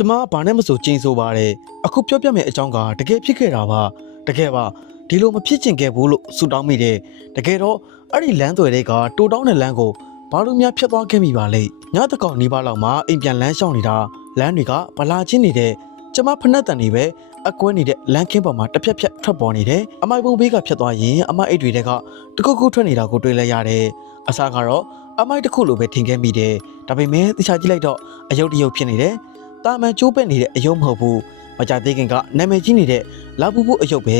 ကျမဘာနဲ့မဆိုကျင်းဆိုပါတယ်အခုပြောပြမယ့်အကြောင်းကတကယ်ဖြစ်ခဲ့တာပါတကယ်ပါဒီလိုမဖြစ်ချင်ခဲ့ဘူးလို့ဆူတောင်းမိတယ်တကယ်တော့အဲ့ဒီလမ်းသွယ်တွေကတိုးတောင်းတဲ့လမ်းကိုဘာလို့များဖြတ်သွားခဲ့မိပါလဲညတကောင်နီးပါးလောက်မှာအိမ်ပြန်လမ်းရှောင်နေတာလမ်းတွေကဗလာချင်းနေတဲ့ကျမဖက်နှက်တန်တွေပဲအကွဲနေတဲ့လမ်းခင်းပေါ်မှာတစ်ဖြက်ဖြက်ထွက်ပေါ်နေတယ်အမိုက်ပုံဘေးကဖြတ်သွားရင်အမိုက်အိတ်တွေတဲကတကုတ်ကုတ်ထွက်နေတာကိုတွေ့လိုက်ရတယ်အစားကတော့အမိုက်တစ်ခုလိုပဲထင်ခဲ့မိတယ်ဒါပေမဲ့တခြားကြည့်လိုက်တော့အယုတ်တယုတ်ဖြစ်နေတယ် တာမန်ကျိုးပဲ့နေတဲ့အယုံမဟုတ်ဘူးမကြသေးခင်ကနာမည်ကြီးနေတဲ့လာပူပူအယုတ်ပဲ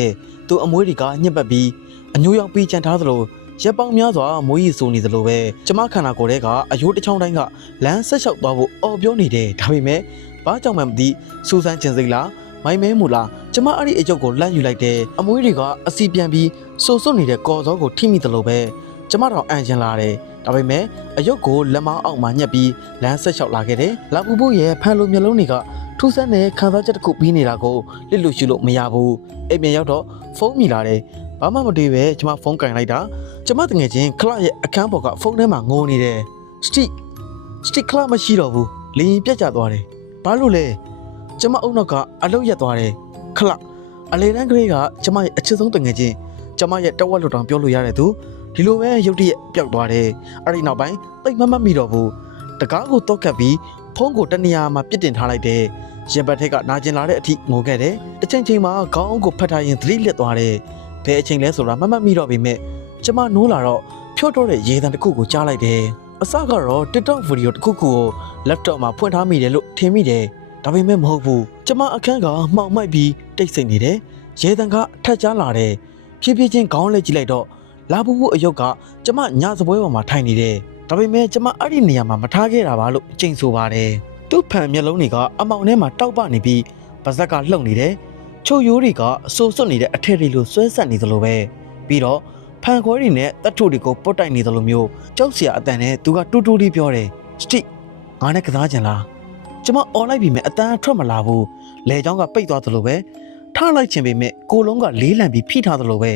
သူအမွေးတွေကညှက်ပတ်ပြီးအညိုရောက်ပြီးကြံထားသလိုရက်ပေါင်းများစွာမွေးရီဆိုနေသလိုပဲကျမခန္ဓာကိုယ်ထဲကအယိုးတစ်ချောင်းတိုင်းကလမ်းဆက်လျှောက်သွားဖို့အော်ပြောနေတယ်ဒါပေမဲ့ဘာကြောင့်မှမသိစူဆန်းကျင်စိတ်လားမိုင်းမဲမူလားကျမအဲ့ဒီအယုတ်ကိုလန့်ယူလိုက်တယ်အမွေးတွေကအစီပြန်ပြီးဆိုစွတ်နေတဲ့ကော်စောကိုထိမိသလိုပဲ ကျမတော့အန်ကျင်လာတယ်ဒါပေမဲ့အယုတ်ကိုလက်မအောက်မှာညှက်ပြီးလမ်းဆက်လျှောက်လာခဲ့တယ်လာပူပူရဲ့ဖန်လိုမျိုးလုံးတွေကထူးဆန်းတဲ့ခံစားချက်တစ်ခုပြီးနေတာကိုလစ်လို့ရှုလို့မရဘူးအိမ်ပြန်ရောက်တော့ဖုန်းမိလာတယ်ဘာမှမတွေးပဲကျမဖုန်းကင်လိုက်တာကျမတငယ်ချင်းခလရဲ့အခန်းပေါ်ကဖုန်းထဲမှာငိုနေတယ်စတိစတိခလမရှိတော့ဘူးလင်းပြတ်ကျသွားတယ်ဘာလို့လဲကျမအုံနောက်ကအလုတ်ရက်သွားတယ်ခလအလေတန်းကလေးကကျမရဲ့အချစ်ဆုံးတငယ်ချင်းကျမရဲ့တဝက်လို့တောင်ပြောလို့ရတယ်သူ ဒီလိုပဲရုတ်တရက်ပျောက်သွားတယ်အဲ့ဒီနောက်ပိုင်းတိတ်မမတ်မိတော့ဘူးတကားကိုတော့ကပ်ပြီးဖုန်းကိုတနေရာမှာပြစ်တင်ထားလိုက်တယ်ရင်ဘတ်ထက်ကနာကျင်လာတဲ့အထိငိုခဲ့တယ်။တစ်ချိန်ချိန်မှာခေါင်းကိုဖတ်ထားရင်သတိလစ်သွားတယ်။ဘယ်အချိန်လဲဆိုတာမမှတ်မိတော့ပေမဲ့ကျမနိုးလာတော့ဖြော့တော့တဲ့ရေသံတစ်ခုကိုကြားလိုက်တယ်။အစကတော့ TikTok ဗီဒီယိုတစ်ခုခုကို laptop မှာဖွင့်ထားမိတယ်လို့ထင်မိတယ်။ဒါပေမဲ့မဟုတ်ဘူး။ကျမအခန်းကမှောင်မိုက်ပြီးတိတ်ဆိတ်နေတယ်။ရေသံကထက်ကြားလာတယ်။ဖြည်းဖြည်းချင်းခေါင်းလဲကြည့်လိုက်တော့ လာပူပူအယုတ်ကကျမညစပွဲပေါ်မှာထိုင်နေတယ်။ဒါပေမဲ့ကျမအဲ့ဒီနေရာမှာမထားခဲ့တာပါလို့ကြိမ်ဆိုပါတယ်။သူ့ဖန်မျက်လုံးတွေကအမောင်ထဲမှာတောက်ပနေပြီးပါဇက်ကလှုပ်နေတယ်။ချိုရိုးတွေကအဆိုးစွတ်နေတဲ့အထက်တွေလိုဆွဲဆက်နေသလိုပဲပြီးတော့ဖန်ခွဲတွေနဲ့တတ်ထုတွေကိုပုတ်တိုက်နေသလိုမျိုးကြောက်စရာအတန်နဲ့သူကတူတူလေးပြောတယ်။စတိငါနဲ့ကစားကြင်လား။ကျမអော်လိုက်ပြီမဲ့အတန်ထွက်မလာဘူး။လေချောင်းကပိတ်သွားသလိုပဲထားလိုက်ချင်ပေမဲ့ကိုလုံးကလေးလံပြီးဖိထားသလိုပဲ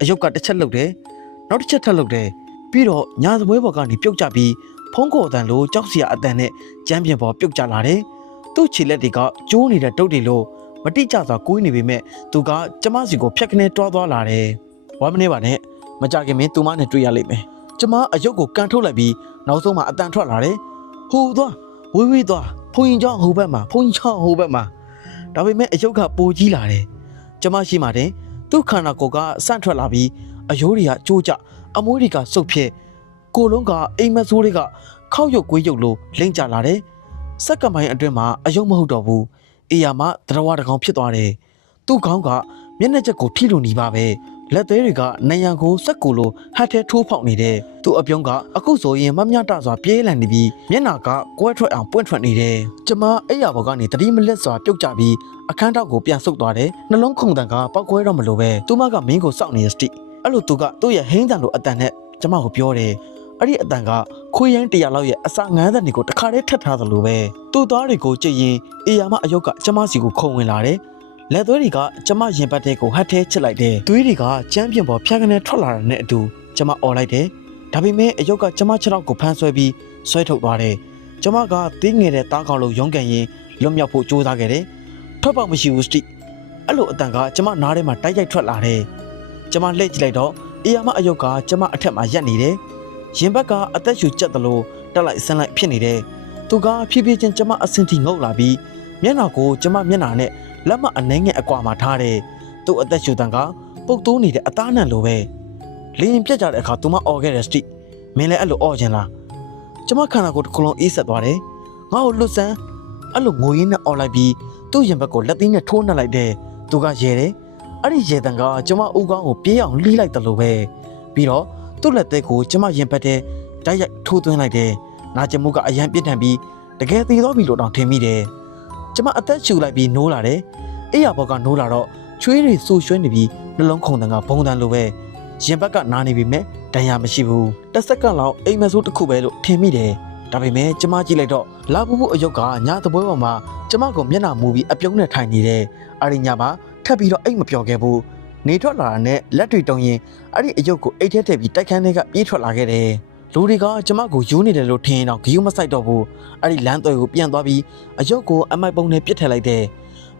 အယုတ်ကတစ်ချက်လှုပ်တယ်။ နောက်တစ်ချက်ထပ်လှုပ်တယ်။ပြီးတော့ညာစပွဲပေါ်ကနေပြုတ်ကျပြီးဖုံးကိုအတန်လိုကြောက်စရာအတန်နဲ့ကျမ်းပြင်ပေါ်ပြုတ်ကျလာတယ်။သူ့ခြေလက်တွေကကျိုးနေတဲ့တုတ်တွေလိုမတိကျစွာကိုးနေပေမဲ့သူကကျမစီကိုဖြတ်ခနဲတွားသွားလာတယ်။ဝမ်းမနေပါနဲ့မကြခင်မင်းသူမနဲ့တွေ့ရလိမ့်မယ်။ကျမအယုတ်ကိုကန်ထုတ်လိုက်ပြီးနောက်ဆုံးမှအတန်ထွက်လာတယ်။ဟိုသွားဝေးဝေးသွားဖုန်ကြီးချောင်းဟိုဘက်မှာဖုန်ကြီးချောင်းဟိုဘက်မှာဒါပေမဲ့အယုတ်ကပိုကြီးလာတယ်။ကျမရှိမှတင်သူ့ခန္ဓာကိုယ်ကဆန့်ထွက်လာပြီး အယိုးတွေကကျိုးကျအမွှေးတွေကစုပ်ဖြစ်ကိုယ်လုံးကအိမ်မက်ဆိုးတွေကခောက်ရုပ်ကွေးရုပ်လိုလိမ့်ကြလာတယ်။စက်ကမိုင်းအတွင်းမှာအယုံမဟုတ်တော့ဘူး။အေးယာမတရဝတကောင်ဖြစ်သွားတယ်။သူ့ခေါင်းကမျက်နှာချက်ကိုထိလို့နေပါပဲ။လက်သေးတွေကနယံကိုစက်ကိုလိုဟတ်ထဲထိုးဖောက်နေတယ်။သူ့အပြုံးကအခုဆိုရင်မမြတ်တစွာပြေးလန်နေပြီးမျက်နှာကကွဲထွက်အောင်ပွင့်ထွက်နေတယ်။ကျမအဲ့ရဘော်ကနေတတိမလက်စွာပြုတ်ကျပြီးအခန်းတောက်ကိုပြန်ဆုပ်သွားတယ်။နှလုံးခုန်တန်ကပောက်ကွဲတော့မလို့ပဲ။သူမကမင်းကိုစောင့်နေတဲ့စတိ။ အဲ့လိုသူကသူ့ရဲ့ဟိန်းတန်လိုအတန်နဲ့ကျမကိုပြောတယ်။အဲ့ဒီအတန်ကခွေးရိုင်းတရာလောက်ရဲ့အစာငန်းသက်တွေကိုတခါတည်းထပ်ထားသလိုပဲသူ့သားတွေကိုကြည့်ရင်အေယာမအယုတ်ကကျမစီကိုခုံဝင်လာတယ်လက်သွေးတွေကကျမရင်ပတ်တဲ့ကိုဟတ်ထဲချစ်လိုက်တယ်သွေးတွေကကြမ်းပြင်ပေါ်ဖျားကနေထွက်လာတာနဲ့အတူကျမអော်လိုက်တယ်ဒါပေမဲ့အယုတ်ကကျမခြေထောက်ကိုဖမ်းဆွဲပြီးဆွဲထုတ်သွားတယ်ကျမကတင်းငယ်တဲ့တားကောင်လိုရုန်းကန်ရင်လွတ်မြောက်ဖို့ကြိုးစားခဲ့တယ်ထွက်ပေါက်မရှိဘူးစတိအဲ့လိုအတန်ကကျမနားထဲမှာတိုက်ရိုက်ထွက်လာတယ် ကျွန်မလှည့်ကြည့်လိုက်တော့အေယာမအယုတ်ကကျွန်မအထက်မှာရပ်နေတယ်။ရင်ဘက်ကအသက်ရှူကျက်သလိုတက်လိုက်ဆင်းလိုက်ဖြစ်နေတယ်။သူကဖြည်းဖြည်းချင်းကျွန်မအဆင်ထိငုတ်လာပြီးမျက်နှာကိုကျွန်မမျက်နှာနဲ့လက်မအနှဲငယ်အကွာမှာထားတယ်။သူ့အသက်ရှူတန်ကပုတ်တိုးနေတဲ့အသားနဲ့လိုပဲ။လေရင်ပြက်ကြတဲ့အခါသူမအော်ခဲ့တဲ့စတိမင်းလည်းအဲ့လိုအော်ခြင်းလား။ကျွန်မခန္ဓာကိုယ်တစ်ခုလုံးအေးဆက်သွားတယ်။ငါ့ကိုလွတ်စမ်းအဲ့လိုငိုရင်းနဲ့အော်လိုက်ပြီးသူ့ရင်ဘက်ကိုလက်သီးနဲ့ထိုးနှက်လိုက်တယ်။သူကရဲတယ်။ အဲ့ဒီရဲတန်ကကျမဦးကောင်းကိုပြေးအောင်လှီးလိုက်တယ်လို့ပဲ။ပြီးတော့သူ့လက်သေးကိုကျမရင်ပတ်တဲ့တိုက်ရိုက်ထိုးသွင်းလိုက်တယ်။နာကျင်မှုကအရန်ပြင်းထန်ပြီးတကယ်သေးတော့ပြီလို့တောင်ထင်မိတယ်။ကျမအသက်ရှူလိုက်ပြီးနိုးလာတယ်။အေးရဘောကနိုးလာတော့ချွေးတွေဆူရွှဲနေပြီးနှလုံးခုန်တန်ကဘုံတန်လိုပဲရင်ဘက်ကနားနေပြီမဲ့ဒဏ်ရာမရှိဘူး။တစ်စက္ကန့်လောက်အိမ်မဆိုးတစ်ခုပဲလို့ထင်မိတယ်။ဒါပေမဲ့ကျမကြည့်လိုက်တော့လာပူပူအယုတ်ကညာသပွဲပေါ်မှာကျမကိုမျက်နှာမူပြီးအပြုံးနဲ့ထိုင်နေတယ်။အရိညာမှာ ထပ်ပြီးတော့အိတ်မပြောခဲ့ဘူး။နေထွက်လာတာနဲ့လက်တွေတုံရင်အဲ့ဒီအယုတ်ကိုအိတ်ထဲထည့်ပြီးတိုက်ခန်းထဲကပြေးထွက်လာခဲ့တယ်လူတွေကကျမကိုယူနေတယ်လို့ထင်ရင်တော့ဂီယူမဆိုင်တော့ဘူးအဲ့ဒီလမ်းသွယ်ကိုပြန်သွားပြီးအယုတ်ကိုအမိုက်ပုံနဲ့ပြစ်ထည့်လိုက်တယ်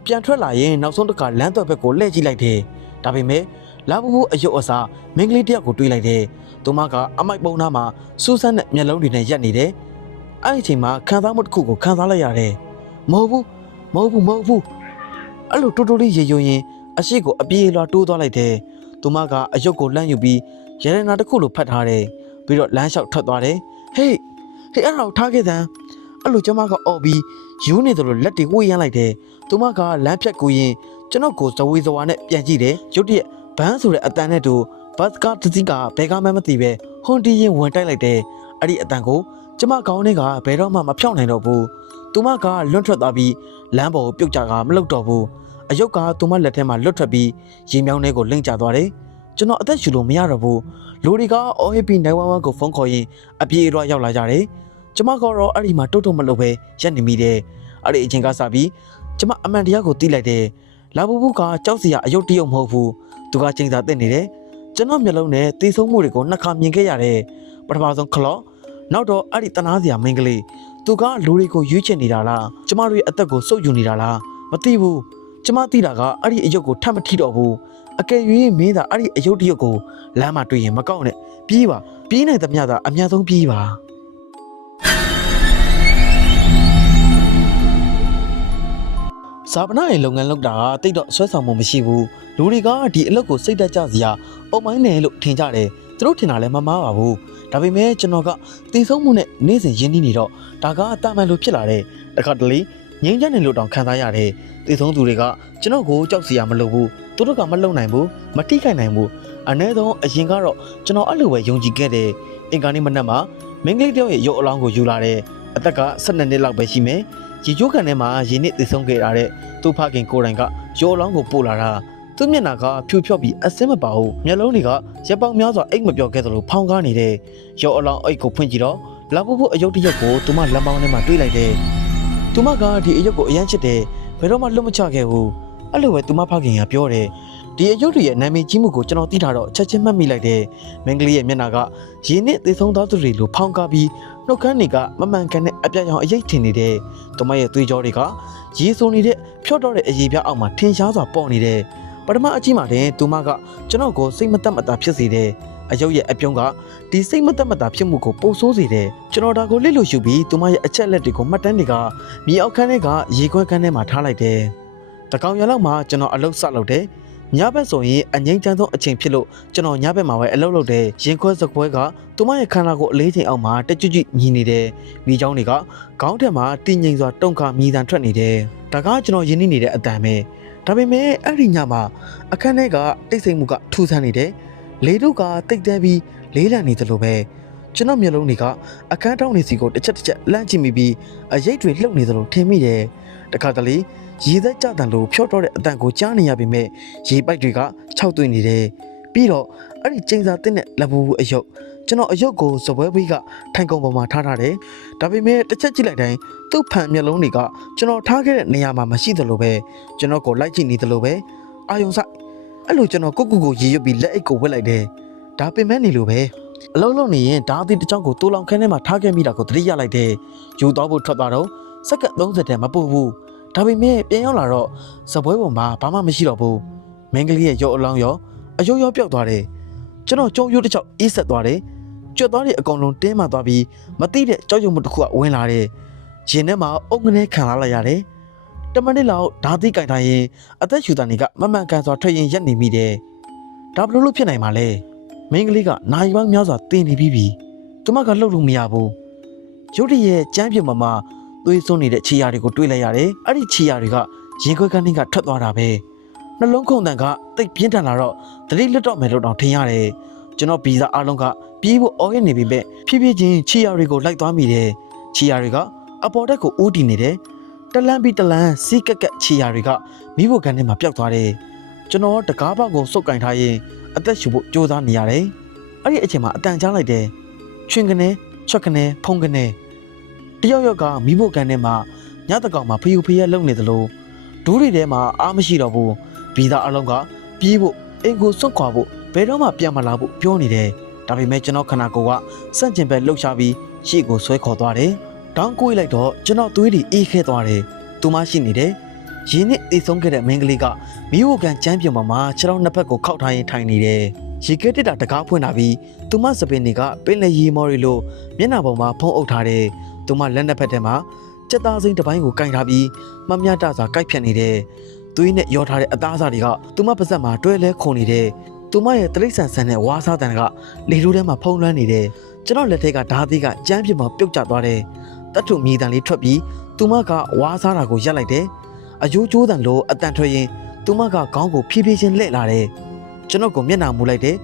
ပြန်ထွက်လာရင်နောက်ဆုံးတစ်ခါလမ်းသွယ်ဘက်ကိုလှည့်ကြည့်လိုက်တယ်ဒါပေမဲ့လာဘူးဘူးအယုတ်အစားမင်းကလေးတစ်ယောက်ကိုတွေးလိုက်တယ်သူမကအမိုက်ပုံနာမှာစူးစမ်းတဲ့မျက်လုံးတွေနဲ့ရက်နေတယ်အဲ့ဒီအချိန်မှာခံစားမှုတစ်ခုကိုခံစားလိုက်ရတယ်မဟုတ်ဘူးမဟုတ်ဘူးမဟုတ်ဘူး အဲ့လိုတူတူလေးရေယွင်ရင်အရှိကိုအပြေးလွှာတိုးသွားလိုက်တယ်သူမကအယုတ်ကိုလှမ်းယူပြီးရတနာတစ်ခုလိုဖတ်ထားတယ်ပြီးတော့လမ်းလျှောက်ထွက်သွားတယ်ဟေးဟေးအဲ့ဒါကိုထားခဲ့တဲ့အဲ့လိုကျမကအော်ပြီးယူနေတယ်လို့လက်တွေဝှေ့ရမ်းလိုက်တယ်သူမကလမ်းဖြတ်ကူရင်ကျွန်တော်ကိုဇဝေဇဝါနဲ့ပြန်ကြည့်တယ်ရုတ်တရက်ဘန်းဆိုတဲ့အတန်နဲ့တူဘတ်ကားတစ်စီးကဘဲကားမှမသိပဲဟွန်တီရင်ဝင်တိုက်လိုက်တယ်အဲ့ဒီအတန်ကိုကျမကောင်းနေကဘယ်တော့မှမဖြောင်းနိုင်တော့ဘူး သူမကလွတ်ထွက်သွားပြီးလမ်းပေါ်ကိုပြုတ်ကြကမလုပ်တော့ဘူးအယုတ်ကသူမလက်ထဲမှာလွတ်ထွက်ပြီးရေမြောင်းထဲကိုလိမ့်ကျသွားတယ်ကျွန်တော်အသက်ရှူလို့မရတော့ဘူးလူတွေက OHP 911ကိုဖုန်းခေါ်ရင်အပြေအလွှာရောက်လာကြတယ်။ကျမကတော့အဲ့ဒီမှာတုတ်တုတ်မလုပ်ပဲရက်နေမိတယ်။အဲ့ဒီအချိန်ကစပြီးကျမအမှန်တရားကိုသိလိုက်တယ်။လာဘူးဘူးကကြောက်စရာအယုတ်တရုတ်မဟုတ်ဘူး။သူကချိန်စာတက်နေတယ်။ကျွန်တော်မျက်လုံးနဲ့တီးဆုံးမှုတွေကိုနှစ်ခါမြင်ခဲ့ရတယ်။ပထမဆုံးခလော့နောက်တော့အဲ့ဒီတနာစရာမင်းကလေး သူကလူတွေကိုရွေးချယ်နေတာလား။ကျမတို့ရဲ့အသက်ကိုစုပ်ယူနေတာလား။မသိဘူး။ကျမသိတာကအဲ့ဒီအယုတ်ကိုထပ်မထိတော့ဘူး။အကယ်၍မင်းသာအဲ့ဒီအယုတ်တရုတ်ကိုလမ်းမှာတွေ့ရင်မကောက်နဲ့ပြေးပါပြေးနိုင်သမျှသာအများဆုံးပြေးပါဇာပနာရဲ့လုပ်ငန်းလုပ်တာကတိတ်တော့ဆွဲဆောင်မှုမရှိဘူးလူတွေကဒီအလုပ်ကိုစိတ်တက်ကြစရာအုံမိုင်းတယ်လို့ထင်ကြတယ် သူတို့ထင်တာလည်းမမားပါဘူးဒါပေမဲ့ကျွန်တော်ကတည်ဆုံးမှုနဲ့နေ့စဉ်ရင်းနှီးနေတော့ဒါကအတမန်လို့ဖြစ်လာတယ်တခါတလေငင်းချက်နေလို့တောင်ခံစားရတယ်တည်ဆုံးသူတွေကကျွန်တော်ကိုကြောက်စရာမလိုဘူးသူတို့ကမလုံနိုင်ဘူးမတိခိုက်နိုင်ဘူးအ ਨੇ ဆုံးအရင်ကတော့ကျွန်တော်အဲ့လိုပဲယုံကြည်ခဲ့တယ်အင်္ဂါနေ့မနက်မှာမင်းကလေးတယောက်ရဲ့ရုပ်အလောင်းကိုယူလာတယ်အသက်က12နှစ်လောက်ပဲရှိမယ်ရေချိုးကန်ထဲမှာရေနစ်သိဆုံးခဲ့ရတဲ့သူ့ဖခင်ကိုယ်တိုင်ကရုပ်အလောင်းကိုပို့လာတာ သူ့မျက်နှာကဖြူဖြော့ပြီးအစင်းမပါဘူးမျက်လုံးတွေကရက်ပေါက်များစွာအိတ်မပြောခဲ့သလိုဖောင်းကားနေတယ်ရုပ်အလောင်းအိတ်ကိုဖွင့်ကြည့်တော့လာဖို့ဖို့အယုတ်တရက်ကိုသူမလက်မောင်းထဲမှာတွေးလိုက်တယ်သူမကဒီအယုတ်ကိုအရန်ချစ်တယ်ဘယ်တော့မှလွတ်မချခဲ့ဘူးအဲ့လိုပဲသူမဖခင်ကပြောတယ်ဒီအယုတ်တွေရဲ့နာမည်ကြီးမှုကိုကျွန်တော်သိထားတော့ချက်ချင်းမှတ်မိလိုက်တယ်။မင်းကလေးရဲ့မျက်နှာကရင်းနဲ့သေဆုံးသားသူတွေလိုဖောင်းကားပြီးနှုတ်ခမ်းတွေကမမှန်ကန်တဲ့အပြတ်ရောင်အရေးထင်နေတယ်။သူမရဲ့သွေးကြောတွေကရေစုံနေတဲ့ဖြော့တော့တဲ့အရေးပြအောက်မှာထင်ရှားစွာပေါ်နေတယ်။ ပထမအကြီးမှာတင်သူမကကျွန်တော်ကိုစိတ်မသက်မသာဖြစ်စေတယ်။အယုတ်ရဲ့အပြုံးကဒီစိတ်မသက်မသာဖြစ်မှုကိုပိုဆိုးစေတယ်။ကျွန်တော်ဒါကိုလစ်လို့ယူပြီးသူမရဲ့အချက်လက်တွေကိုမှတ်တမ်းတွေကမြေအောက်ခန်းတွေကရေခွဲခန်းထဲမှာထားလိုက်တယ်။တကောင်ရလောက်မှာကျွန်တော်အလုပ်စလုပ်တယ်။ညဘက်ဆိုရင်အငိမ့်ချမ်းဆုံးအချိန်ဖြစ်လို့ကျွန်တော်ညဘက်မှာပဲအလုပ်လုပ်တယ်ရင်ခွဲစကွဲကသူမရဲ့ခန္ဓာကိုယ်အလေးချိန်အောက်မှာတက်ကြွကြွမြည်နေတယ်မိချောင်းတွေကခေါင်းထက်မှာတင်းငိမ်စွာတုံခါမြည်တံထွက်နေတယ်ဒါကကျွန်တော်ယဉ်နေနေတဲ့အတန်ပဲ ဒါပေမဲ့အဲ့ဒီညမှာအခန်းထဲကတိတ်ဆိတ်မှုကထူဆန်းနေတယ်လေတို့ကတိတ်တဲပြီးလေးလံနေတယ်လို့ပဲကျွန်တော်မျက်လုံးတွေကအခန်းတောင်းနေစီကိုတစ်ချက်တစ်ချက်လှမ်းကြည့်မိပြီးအရိတ်တွေလှုပ်နေတယ်လို့ထင်မိတယ်တခါတလေရေသက်ကြတန်လို့ဖြော့တော့တဲ့အတန်ကိုကြားနေရပေမဲ့ရေပိုက်တွေကခြောက်သွင်းနေတယ်ပြီးတော့အဲ့ဒီကျင်းစာတင်းတဲ့လက်ဘူးအယုတ် ကျွန်တော်အယုတ်ကိုစပွဲဘေးကထိုင်ကုန်ပေါ်မှာထားထားတယ်ဒါပေမဲ့တစ်ချက်ကြည့်လိုက်တိုင်းသူ့ဖန်မျက်လုံးတွေကကျွန်တော်ထားခဲ့တဲ့နေရာမှာမရှိသလိုပဲကျွန်တော်ကိုလိုက်ကြည့်နေသလိုပဲအာယုံဆိုင်အဲ့လိုကျွန်တော်ကိုကိုကိုရေရွတ်ပြီးလက်အိတ်ကိုဝက်လိုက်တယ်ဒါပင်မနေလို့ပဲအလုံးလုံးနေရင်ဓာတ်အသီးတစ်ချောင်းကိုတိုးလောင်ခန်းထဲမှာထားခဲ့မိတာကိုသတိရလိုက်တယ်ယူတော့ဖို့ထွက်သွားတော့စက္ကန့်30တန်မပို့ဘူးဒါပေမဲ့ပြန်ရောက်လာတော့စပွဲပေါ်မှာဘာမှမရှိတော့ဘူးမင်းကလေးရဲ့ရုပ်အလောင်းရောအယုတ်ရောပျောက်သွားတယ် ကျွန်တော်ကြုံရုပ်တစ်ချောက်အေးဆက်သွားတယ်ကြွက်သွားတဲ့အကောင်လုံးတင်းမှသွားပြီးမသိတဲ့ကြောက်ရွံ့မှုတစ်ခုကဝင်လာတယ်ရင်ထဲမှာအုံကနေခံလာလိုက်ရတယ်တမနစ်လောက်ဓာတိကင်ထားရင်အသက်ရှူတာနေကမမှန်ကန်စွာထွက်ရင်ရက်နေမိတယ်ဒါဘလို့လို့ဖြစ်နိုင်မှာလဲမင်းကလေးကနိုင်ပေါင်းများစွာတင်းနေပြီးပြီသူမကလှုပ်လို့မရဘူးရုတ်တရက်ကြမ်းပြမမသွေးစွန်းနေတဲ့ခြေရာတွေကိုတွေးလိုက်ရတယ်အဲ့ဒီခြေရာတွေကရင်ခွဲကန်းကထွက်သွားတာပဲနှလုံးခုန်တန်ကတိတ်ပြင်းထန်လာတော့ တတိလွတ်တော့မယ်လို့တောင်ထင်ရတယ်ကျွန်တော်ဗီဇာအားလုံးကပြေးဖို့အော်ရနေပြီပဲဖြည်းဖြည်းချင်းချီယာတွေကိုလိုက်သွားမိတယ်ချီယာတွေကအပေါ်တက်ကိုဦးတည်နေတယ်တလန်းပြီးတလန်းစီးကက်ကက်ချီယာတွေကမိဖို့ကန်ထဲမှာပျောက်သွားတယ်ကျွန်တော်တကားပေါက်ကိုစုပ်ကင်ထားရင်အသက်ရှူဖို့ကြိုးစားနေရတယ်အဲ့ဒီအချိန်မှာအတန်ကြားလိုက်တယ်ချွင်ကနေချွက်ကနေဖုံကနေတယောက်ယောက်ကမိဖို့ကန်ထဲမှာညတကောင်မှာဖျူဖျက်လုံနေသလိုဒူးတွေထဲမှာအားမရှိတော့ဘူးဗီဇာအလုံးကပြေးဖို့ အိမ်ကိုစွန့်ခွာဖို့ဘယ်တော့မှပြန်မလာဖို့ပြောနေတယ်ဒါဒါပေမဲ့ကျွန်တော်ခန္ဓာကိုယ်ကစန့်ကျင်ဘက်လှုပ်ရှားပြီးရှေ့ကိုဆွဲခေါ်သွားတယ်တောင်းကိုးလိုက်တော့ကျွန်တော်သွေးတွေအေးခဲသွားတယ်သူမရှိနေတယ်ရင်းနဲ့အေးဆုံးခဲ့တဲ့မင်းကလေးကမိဖို့ကန်ကျမ်းပြုံပေါ်မှာခြေထောက်နှစ်ဖက်ကိုခောက်ထားရင်ထိုင်နေတယ်ရေခဲတက်တာတကားဖွင့်လာပြီးသူမစပင်တွေကပင်လယ်ရီမော်ရီလိုမျက်နှာပေါ်မှာဖုံးအုပ်ထားတယ်သူမလက်နှစ်ဖက်ထဲမှာစက်သားစိမ်းတစ်ပိုင်းကိုကင်ထားပြီးမမြတ်တစွာကိုက်ဖြတ်နေတယ် သွေးနဲ့ရောထားတဲ့အသားအစာတွေကသူမပါဇက်မှာတွဲလဲခုန်နေတယ်သူမရဲ့တရိတ်ဆန်ဆန်နဲ့ဝါးစားတန်ကလေထိုးထဲမှာဖုံးလွှမ်းနေတယ်ကျွန်တော်လက်ထက်ကဓာတ်သေးကကြမ်းပြစ်မှာပြုတ်ကျသွားတယ်တတ်ထုမြေတန်လေးထွက်ပြီးသူမကဝါးစားတာကိုရက်လိုက်တယ်အယိုးကျိုးတန်လိုအတန်ထွက်ရင်သူမကခေါင်းကိုဖြည်းဖြည်းချင်းလှည့်လာတယ်ကျွန်တော်ကမျက်နှာမူလိုက်တယ်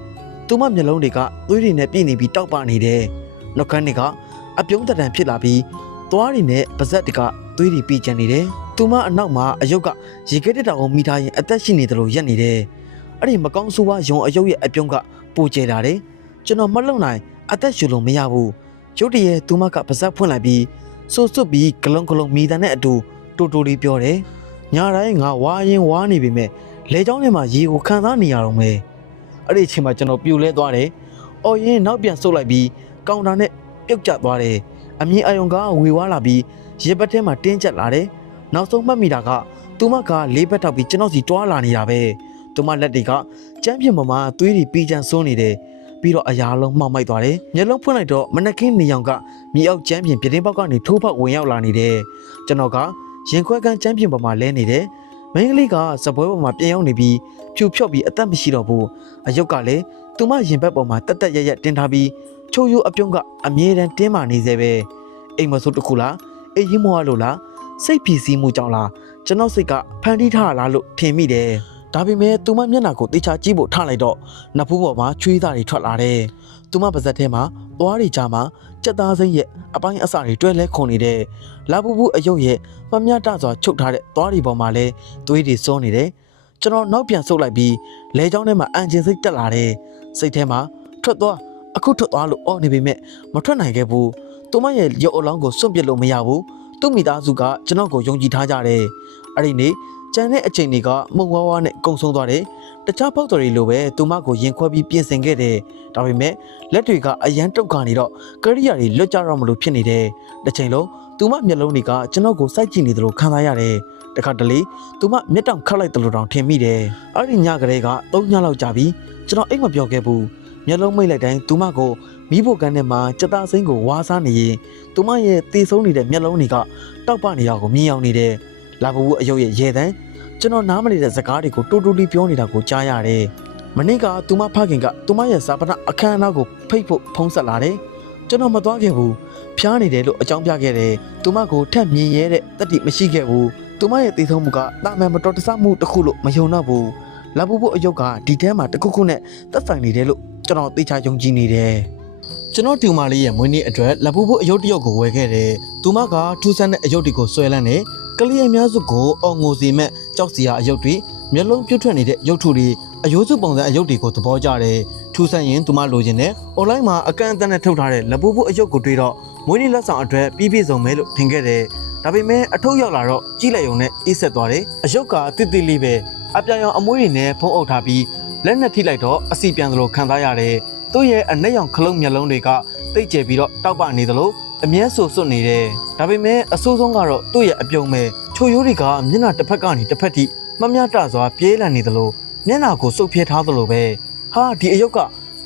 သူမမျက်လုံးတွေကသွေးတွေနဲ့ပြည့်နေပြီးတောက်ပနေတယ်နှုတ်ခမ်းတွေကအပြုံးတတန်ဖြစ်လာပြီးသွားတွေနဲ့ပါဇက်တွေက သွေးတွေပြည့်ကျန်နေတယ်သူမအနောက်မှာအယုတ်ကရေခဲတက်တာကိုမိထားရင်အသက်ရှိနေတယ်လို့ရက်နေတယ်အဲ့ဒီမကောင်းဆိုးဝါးယုံအယုတ်ရဲ့အပြုံးကပူကျဲလာတယ်ကျွန်တော်မလုံနိုင်အသက်ရှူလို့မရဘူးရုတ်တရက်သူမကပါဇက်ဖွင့်လိုက်ပြီးစွတ်စွတ်ပြီးဂလုံးဂလုံးမိတန်နဲ့အတူတူတူလေးပြောတယ်ညာတိုင်းငါဝါရင်ဝါနေပြီမဲ့လေချောင်းထဲမှာရေကိုခံစားနေရတော့မယ်အဲ့ဒီအချိန်မှာကျွန်တော်ပြိုလဲသွားတယ်အော်ရင်နောက်ပြန်ဆုတ်လိုက်ပြီးကောင်တာနဲ့ပြုတ်ကျသွားတယ်အမြင်အယုံကဝေဝါးလာပြီး ရေပတ်ထဲမှာတင်းကျပ်လာတယ်နောက်ဆုံးမှတ်မိတာကသူမကလေးဘက်ထောက်ပြီးကျွန်တော်စီတွားလာနေတာပဲသူမလက်တွေကကြမ်းပြင်းပေါ်မှာသွေးတွေပြီးချမ်းစွန်းနေတယ်ပြီးတော့အရာလုံးမှောက်မိုက်သွားတယ်မျက်လုံးဖွင့်လိုက်တော့မနက်ခင်းနေအောင်ကမြေအောက်ကျမ်းပြင်ပြတင်းပေါက်ကနေထိုးပေါက်ဝင်ရောက်လာနေတယ်ကျွန်တော်ကရင်ခွဲကန်းကျမ်းပြင်ပေါ်မှာလဲနေတယ်မင်းကလေးကစပွဲပေါ်မှာပြန်ရောက်နေပြီးဖြူဖြော့ပြီးအသက်မရှိတော့ဘူးအယုတ်ကလည်းသူမရင်ဘက်ပေါ်မှာတက်တက်ရက်ရက်တင်းထားပြီးချိုးရိုးအပြုံးကအမြဲတမ်းတင်းမာနေသေးပဲအိမ်မဆိုးတစ်ခုလား အေးရင်မောလို့လားစိတ်ဖြစ်စည်းမှုကြောင့်လားကျွန်တော်စိတ်ကဖန်တီးထားလားလို့ထင်မိတယ်ဒါပေမဲ့သူမမျက်နှာကိုတေချာကြည့်ဖို့ထားလိုက်တော့နဖူးပေါ်မှာချွေးသားတွေထွက်လာတယ်သူမပါဇက်ထဲမှာသွားတွေကြားမှာကြက်သားစိမ့်ရဲ့အပိုင်းအစတွေတွဲလဲခုန်နေတယ်လာပူပူအယုတ်ရဲ့မမြတ်တစွာချုပ်ထားတဲ့သွားတွေပေါ်မှာလဲသွေးတွေစွန်းနေတယ်ကျွန်တော်နောက်ပြန်ဆုတ်လိုက်ပြီးလဲချောင်းထဲမှာအန်ဂျင်စိတ်တက်လာတယ်စိတ်ထဲမှာထွက်သွားအခုထွက်သွားလို့အော်နေပေမဲ့မထွက်နိုင်ခဲ့ဘူး သူမရဲ့ရုပ်အလောင်းကိုစွန့်ပစ်လို့မရဘူးသူ့မိသားစုကကျွန်တော်ကိုယုံကြည်ထားကြတယ်အဲ့ဒီနေ့ကျန်တဲ့အချိန်တွေကမှုံဝါးဝါးနဲ့ကုံဆုံးသွားတယ်တခြားပေါက်တော်တွေလိုပဲသူမကိုရင်ခွဲပြီးပြင်ဆင်ခဲ့တယ်ဒါပေမဲ့လက်တွေကအရန်တုတ်ကနေတော့ကရိယာတွေလွတ်ကြတော့မလို့ဖြစ်နေတယ်တစ်ချိန်လုံးသူမမျက်လုံးတွေကကျွန်တော်ကိုစိုက်ကြည့်နေတယ်လို့ခံစားရတယ်တခါတလေသူမမျက်တောင်ခတ်လိုက်တယ်လို့တောင်ထင်မိတယ်အဲ့ဒီညကလေးက၃ညလောက်ကြာပြီကျွန်တော်အိတ်မပြောခဲ့ဘူးမျက်လုံးမိတ်လိုက်တိုင်းသူမကို မိဖို့ကန်ထဲမှာစက်သားစိမ့်ကိုဝါးစားနေရင်သူမရဲ့တေဆုံးနေတဲ့မျက်လုံးတွေကတောက်ပနေတာကိုမြင်အောင်နေတယ်လာဘူးအယုတ်ရဲ့ရဲတန်းကျွန်တော်နားမနေတဲ့စကားတွေကိုတူတူလေးပြောနေတာကိုကြားရတယ်မနေ့ကသူမဖခင်ကသူမရဲ့ဇာပနအခမ်းအနားကိုဖိတ်ဖို့ဖုံးဆက်လာတယ်ကျွန်တော်မသွားခဲ့ဘူးဖျားနေတယ်လို့အကြောင်းပြခဲ့တယ်သူမကိုထက်မြင်ရဲတဲ့တတိမရှိခဲ့ဘူးသူမရဲ့တေဆုံးမှုကတာမန်မတော်တဆမှုတစ်ခုလို့မယုံတော့ဘူးလာဘူးဖို့အယုတ်ကဒီထဲမှာတစ်ခုခုနဲ့သက်ဆိုင်နေတယ်လို့ကျွန်တော်သိချယုံကြည်နေတယ် ကျွန်တော်တူမလေးရဲ့မွေးနေ့အတွက်လက်ပူဖို့အယုတ်တရုတ်ကိုဝယ်ခဲ့တယ်။သူမကထူးဆန်းတဲ့အယုတ်တွေကိုဆွဲလန်းတယ်။ကလေးအများစုကိုအော်ငိုစီမဲ့ကြောက်စရာအယုတ်တွေမျက်လုံးပြုတ်ထွက်နေတဲ့ရုပ်ထုတွေအယိုးစုပုံစံအယုတ်တွေကိုသဘောကျတယ်။ထူးဆန်းရင်သူမလိုချင်တယ်။ online မှာအကန့်အသတ်နဲ့ထုတ်ထားတဲ့လက်ပူဖို့အယုတ်ကိုတွေ့တော့မွေးနေ့လက်ဆောင်အတွက်ပြီးပြည့်စုံမယ်လို့ထင်ခဲ့တယ်။ဒါပေမဲ့အထုပ်ရောက်လာတော့ကြီးလိုက်ုံနဲ့အေးဆက်သွားတယ်။အယုတ်ကတိတိလေးပဲအပြာရောင်အမွှေးတွေနဲ့ဖုံးအုပ်ထားပြီးလက်နဲ့ထိလိုက်တော့အစီပြန်သလိုခံစားရတယ်။ သူ့ရဲ့အနက်ရောင်ခလုံးမျက်လုံးတွေကတိတ်ကျပြီးတော့တောက်ပနေသလိုအမြဲဆူဆွတ်နေတယ်။ဒါပေမဲ့အဆိုးဆုံးကတော့သူ့ရဲ့အပြုံးပဲချိုရိုးတွေကမျက်နှာတစ်ဖက်ကနေတစ်ဖက်ထိမမြတ်တစွာပြေးလည်နေသလိုမျက်နှာကိုစုပ်ပြဲထားသလိုပဲ။ဟာဒီအယုတ်က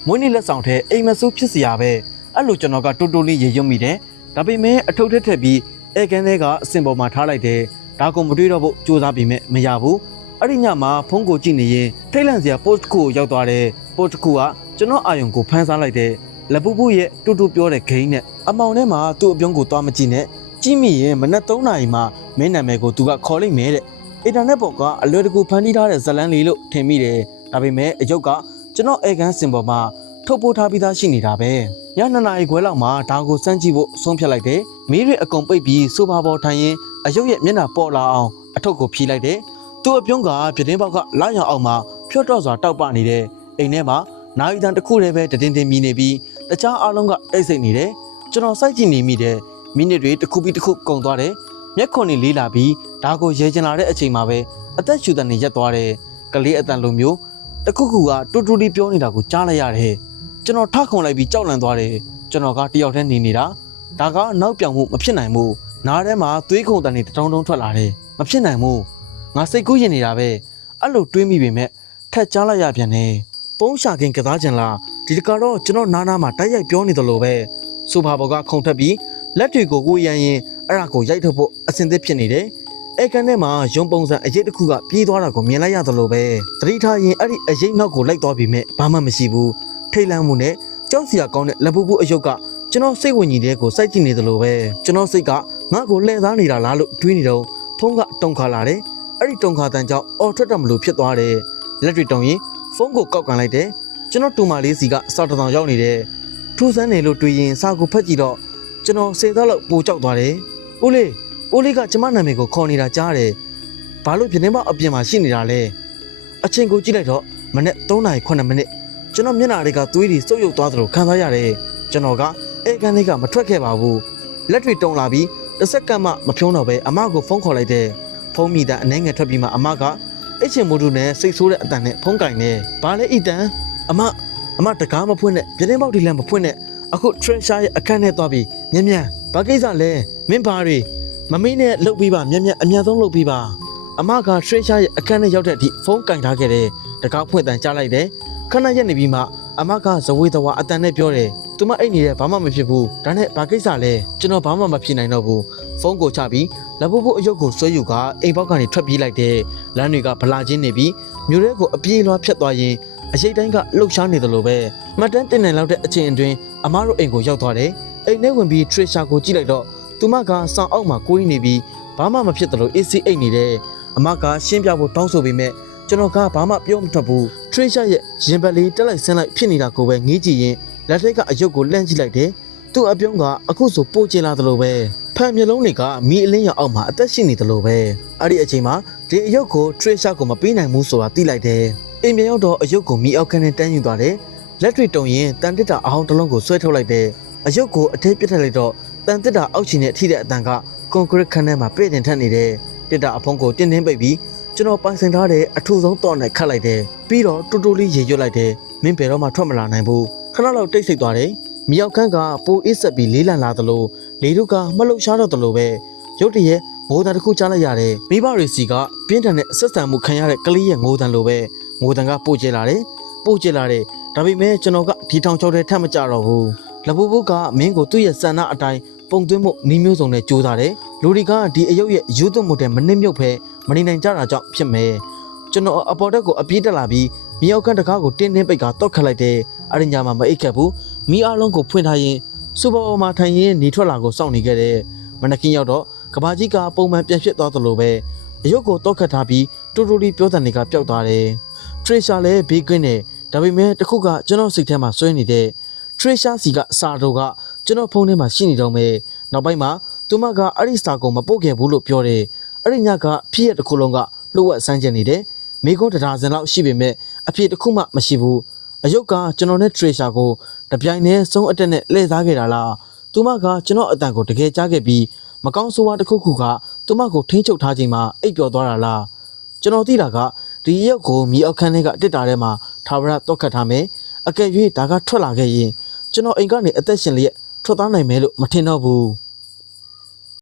မွေးနေ့လက်ဆောင်ထဲအိမ်မဆိုးဖြစ်စရာပဲ။အဲ့လိုကျွန်တော်ကတူတူလေးရေရွတ်မိတယ်။ဒါပေမဲ့အထုပ်ထက်ထက်ပြီးအဲကန်သေးကအစင်ပေါ်မှာထားလိုက်တယ်။ဒါကိုမတွေးတော့ဖို့စူးစမ်းပြီးမဲ့မရဘူး။အဲ့ဒီညမှာဖုန်းကိုကြည့်နေရင်ထိတ်လန့်စရာ post တစ်ခုကိုရောက်သွားတယ်။ post တစ်ခုက ကျွန်တော်အာယုံကိုဖန်ဆားလိုက်တယ်။လက်ပူပူရဲ့တူတူပြောတဲ့ဂိမ်းနဲ့အမောင်ထဲမှာသူ့အပြုံးကိုသွားမကြည့်နဲ့ကြည့်မိရင်မနက်3နာရီမှမင်းနာမည်ကိုသူကခေါ်လိုက်မယ်တဲ့အင်တာနက်ပေါ်ကအလွယ်တကူဖန်တီးထားတဲ့ဇတ်လန်းလေးလို့ထင်မိတယ်။ဒါပေမဲ့အယုတ်ကကျွန်တော်အဲကန်စင်ပေါ်မှာထုတ်ပိုးထားပြီးသားရှိနေတာပဲ။ည2နာရီခွဲလောက်မှာဒါကိုစမ်းကြည့်ဖို့ဆုံးဖြတ်လိုက်တယ်။မီးတွေအကုန်ပိတ်ပြီးဆိုဖာပေါ်ထိုင်ရင်အယုတ်ရဲ့မျက်နှာပေါ်လာအောင်အထုပ်ကိုဖြီးလိုက်တယ်။သူ့အပြုံးကပြတင်းပေါက်ကလာရောင်အောင်မှာဖြော့တော့စွာတောက်ပနေတယ်။အိမ်ထဲမှာ နိုင်တန်တစ်ခုတည်းပဲတည်တင်မြည်နေပြီးတခြားအားလုံးကတိတ်ဆိတ်နေတယ်။ကျွန်တော်စိုက်ကြည့်နေမိတယ်။မိနစ်တွေတစ်ခုပြီးတစ်ခုကုန်သွားတယ်။မျက်ခွန်တွေလေးလာပြီးဒါကိုရဲကျင်လာတဲ့အချိန်မှာပဲအသက်ရှူတန်နေရက်သွားတယ်။ကလေးအတန်လိုမျိုးတခုခုကတူတူလေးပြောနေတာကိုကြားလိုက်ရတယ်။ကျွန်တော်ထခုန်လိုက်ပြီးကြောက်လန့်သွားတယ်ကျွန်တော်ကတယောက်တည်းနေနေတာဒါကနောက်ပြောင်မှုမဖြစ်နိုင်ဘူးနားထဲမှာသွေးခုန်တန်နေတုံတုံထွက်လာတယ်မဖြစ်နိုင်ဘူးငါစိတ်ကူးရင်နေတာပဲအဲ့လိုတွေးမိပေမဲ့ထက်ကြားလိုက်ရပြန်တယ် ပုံးရှာခင်ကစားကြင်လားဒီတကတော့ကျွန်တော်နားနားမှာတိုက်ရိုက်ပြောနေတယ်လို့ပဲဆိုဖာဘော်ကခုန်ထက်ပြီးလက်တွေကိုကိုရန်ရင်အဲ့ဒါကိုရိုက်ထုတ်ဖို့အဆင်သင့်ဖြစ်နေတယ်အဲကန်ထဲမှာရုံပုံစံအရေးတစ်ခုကပြေးသွားတာကိုမြင်လိုက်ရသလိုပဲသတိထားရင်အဲ့ဒီအရေးနောက်ကိုလိုက်သွားပြီးမြဲဘာမှမရှိဘူးထိတ်လန့်မှုနဲ့ကြောက်စရာကောင်းတဲ့လက်ပူပူအယုတ်ကကျွန်တော်စိတ်ဝင်ကြီးတဲ့ကိုစိုက်ကြည့်နေသလိုပဲကျွန်တော်စိတ်ကငါ့ကိုလှည့်စားနေတာလားလို့တွေးနေတော့ဖုန်းကတုံခါလာတယ်အဲ့ဒီတုံခါတန်ကြောင့်အော်ထွက်တော့မလို့ဖြစ်သွားတယ်လက်တွေတုံရင် ဖုန်းကိုကောက်ကန်လိုက်တယ်ကျွန်တော်တူမလေးစီကစောက်တစောင်ရောက်နေတယ်ထူးဆန်းနေလို့တွေးရင်စာကိုဖတ်ကြည့်တော့ကျွန်တော်စေသားလောက်ပိုကြောက်သွားတယ်ဦးလေး။အိုးလေးကကျမနာမည်ကိုခေါ်နေတာကြားတယ်။ဘာလို့ပြတင်းမအပြင်မှာရှိနေတာလဲ။အချိန်ကိုကြည့်လိုက်တော့မနေ့3:09မိနစ်ကျွန်တော်မျက်နှာတွေကသွေးတွေစုပ်ယုပ်သွားသလိုခံစားရတယ်။ကျွန်တော်ကအဲကန်လေးကမထွက်ခဲ့ပါဘူး။လက်တွေတုံလာပြီးတစ်စက္ကန့်မှမဖြုံးတော့ပဲအမကိုဖုန်းခေါ်လိုက်တယ်။ဖုန်းမိတာအနှဲငယ်ထွက်ပြီးမှအမက အချင်မိုးတူနဲ့စိတ်ဆိုးတဲ့အတန်နဲ့ဖုန်းကင်နေ။ဘာလဲဤတန်အမအမတကားမဖွင့်နဲ့ပြတင်းပေါက်ဒီလည်းမဖွင့်နဲ့အခု treasure ရဲ့အခန်းထဲသွားပြီးမြ мян ဘာကိစ္စလဲမင်းဘာတွေ မမေးနဲ့လှုပ်ပြီးပါမြက်မြက်အများဆုံးလှုပ်ပြီးပါအမကထရေရှာရဲ့အခန်းထဲရောက်တဲ့အထိဖုန်းကင်ထားခဲ့တယ်တကားဖွင့်တန်ကြားလိုက်တယ်ခဏရက်နေပြီးမှ အမကဇဝေးတော်အတန်နဲ့ပြောတယ်သူမအိတ်နေတဲ့ဘာမှမဖြစ်ဘူးဒါနဲ့ဘာကိစ္စလဲကျွန်တော်ဘာမှမဖြစ်နိုင်တော့ဘူးဖုန်းကိုချပြီးလက်ဖို့ဖို့အယုတ်ကိုဆွဲယူကအိမ်ဘောက်ကနေထွက်ပြေးလိုက်တယ်လမ်းတွေကဗလာချင်းနေပြီးမြို့ထဲကိုအပြေးလွှားဖြတ်သွားရင်အရေးတိုင်းကလှုပ်ရှားနေတယ်လို့ပဲမှတ်တမ်းတင်နိုင်လောက်တဲ့အချိန်အတွင်းအမတို့အိမ်ကိုရောက်သွားတယ်အိမ်ထဲဝင်ပြီးထရေရှာကိုကြည့်လိုက်တော့သူမကစောင်းအောက်မှာကိုင်းနေပြီးဘာမှမဖြစ်တယ်လို့ AC အိတ်နေတယ်အမကရှင်းပြဖို့တောင်းဆိုပေမဲ့ ကျွန်တော်ကဘာမှပြောမထွက်ဘူးထရေရှာရဲ့ရင်ဘတ်လေးတက်လိုက်ဆင်းလိုက်ဖြစ်နေတာကိုပဲငေးကြည့်ရင်လက်ထက်ကအယုတ်ကိုလှမ်းကြည့်လိုက်တယ်သူ့အပြုံးကအခုဆိုပိုကျင်လာတယ်လို့ပဲဖန်မျိုးလုံးတွေကမီအလင်းရောင်အောက်မှာအသက်ရှင်နေတယ်လို့ပဲအဲ့ဒီအချိန်မှာဒီအယုတ်ကိုထရေရှာကိုမပေးနိုင်ဘူးဆိုတာသိလိုက်တယ်အိမ်ပြန်ရောက်တော့အယုတ်ကိုမီအောက်ခန်းနဲ့တန်းယူသွားတယ်လက်တွေတုံရင်တန်တစ်တာအဟောင်းတစ်လုံးကိုဆွဲထုတ်လိုက်တယ်အယုတ်ကိုအထက်ပြစ်ထက်လိုက်တော့တန်တစ်တာအောက်ချီနဲ့ထိတဲ့အတန်ကကွန်ကရစ်ခန်းထဲမှာပြည့်တင်ထက်နေတဲ့တစ်တာအဖုံးကိုတင်းတင်းပိတ်ပြီး ကျွန်တော်ပိုင်ဆိုင်ထားတဲ့အထူဆုံးတော့နဲ့ခတ်လိုက်တယ်ပြီးတော့တူတူလေးရေရွတ်လိုက်တယ်မင်းဘယ်တော့မှထွက်မလာနိုင်ဘူးခဏလောက်တိတ်ဆိတ်သွားတယ်မြောက်ခန်းကပိုအေးဆက်ပြီးလေးလံလာသလိုလေတို့ကမလှုပ်ရှားတော့သလိုပဲရုတ်တရက်ငိုးတန်တစ်ခုကြားလိုက်ရတယ်မိဘတွေစီကပြင်းထန်တဲ့ဆက်ဆံမှုခံရတဲ့ကလေးရဲ့ငိုးတန်လိုပဲငိုးတန်ကပို့ကျလာတယ်ပို့ကျလာတယ်ဒါပေမဲ့ကျွန်တော်ကဒီထောင်ချောက်တဲ့ထပ်မကြတော့ဘူးလပူပူကမင်းကိုသူ့ရဲ့စံနာအတိုင်း ပုံသွင်းမှုနှီးမျိုးစုံနဲ့ကြိုးစားတယ်လူတွေကဒီအယုတ်ရဲ့ယူသွမှုတဲ့မနစ်မြုပ်ဖဲမနေနိုင်ကြတာကြောင့်ဖြစ်မယ်ကျွန်တော်အပေါ်တက်ကိုအပြေးတက်လာပြီးမြောက်ကန်တကားကိုတင်းတင်းပိတ်ကတော့ခတ်လိုက်တယ်အရင်ညမှာမအိတ်ခတ်ဘူးမိအားလုံးကိုဖွင့်ထားရင်စူပါပေါ်မှာထိုင်ရင်နေထွက်လာကိုစောင့်နေခဲ့တယ်မနက်ခင်းရောက်တော့ကဘာကြီးကပုံမှန်ပြန်ဖြစ်သွားသလိုပဲအယုတ်ကိုတော့ခတ်ထားပြီးတူတူလေးပြောတဲ့နေကပျောက်သွားတယ်ထရေရှာလည်းဘေးကင်းတယ်ဒါပေမဲ့တခုကကျွန်တော်စိတ်ထဲမှာစွဲနေတဲ့ထရေရှာစီကစာတော့က ကျွန်တော်ဖုန်းထဲမှာရှိနေတော့မယ်နောက်ပိုင်းမှာသူမကအဲ့ဒီစာကိုမပို့ခဲ့ဘူးလို့ပြောတယ်အဲ့ဒီညကဖြစ်ရတစ်ခုလုံးကလှုပ်ဝက်ဆန်းကျင်နေတယ်မိကုန်းတဒါဇန်လောက်ရှိပေမဲ့အဖြစ်တစ်ခုမှမရှိဘူးအယုတ်ကကျွန်တော်နဲ့ထရေရှာကိုတပြိုင်တည်းစုံအတက်နဲ့လှည့်စားခဲ့တာလားသူမကကျွန်တော်အတန်ကိုတကယ်ကြားခဲ့ပြီးမကောင်းဆိုးဝါးတစ်ခုခုကသူမကိုထိန်းချုပ်ထားချိန်မှာအိပ်ပျော်သွားတာလားကျွန်တော်သိတာကဒီရုပ်ကိုမြေအောက်ခန်းထဲကတစ်တာထဲမှာထာဝရတော့ခတ်ထားမယ်အကယ်၍ဒါကထွက်လာခဲ့ရင်ကျွန်တော်အိမ်ကနေအသက်ရှင်လျက် ထွက်သွားနိုင်မယ်လို့မထင်တော့ဘူး